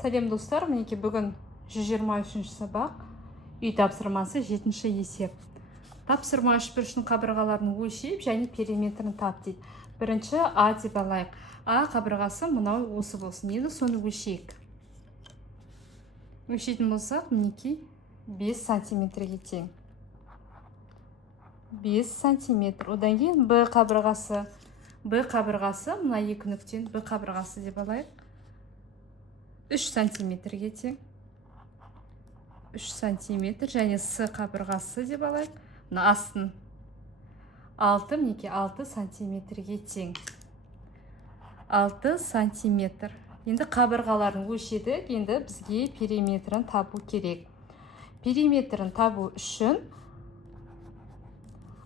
Сәлем достар, мінеке бүгін 123 сабақ, үй тапсырмасы 7-ші есеп. Тапсырма үшбұрыштың қабырғаларын өлшеп және периметрін тап дейді. Бірінші А деп алайық. А қабырғасы мынау осы болсын. Енді соны өлшейік. Өлшейтін болсақ, мінеке 5 сантиметрге тең. 5 сантиметр. Одан кейін Б қабырғасы. Б қабырғасы, мына екі нүктен Б қабырғасы деп алайық. 3 сантиметрге тең. 3 сантиметр және С қабырғасы деп алайық. Мына астын 6, мінеке 6 сантиметрге тең. 6 сантиметр. Енді қабырғаларын өлшедік, енді бізге периметрін табу керек. Периметрін табу үшін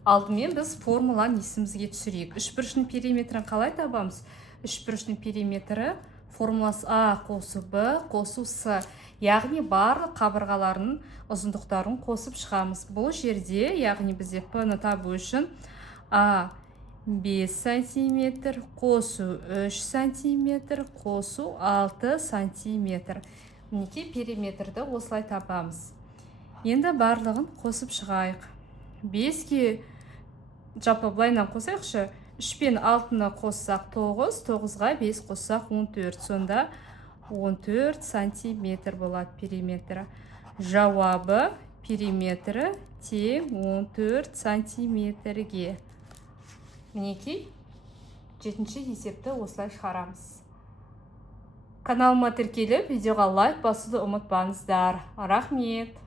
алдымен біз формуланы есімізге түсірейік. Үшбұрыштың периметрін қалай табамыз? Үшбұрыштың периметрі формуласы А қосу Б қосу С. Яғни барлық қабырғаларының ұзындықтарын қосып шығамыз. Бұл жерде, яғни бізде П-ны табу үшін А 5 сантиметр қосу 3 сантиметр қосу 6 сантиметр. Мінеке периметрді осылай табамыз. Енді барлығын қосып шығайық. 5-ке жалпы былайынан қосайықшы. 3 пен 6-ны қоссақ 9, 9-ға 5 қоссақ 14. Сонда 14 сантиметр болады периметрі. Жауабы периметрі тең 14 сантиметрге. Мінеке 7-ші есепті осылай шығарамыз. Каналыма тіркеліп, видеоға лайк басуды ұмытпаңыздар. Рахмет!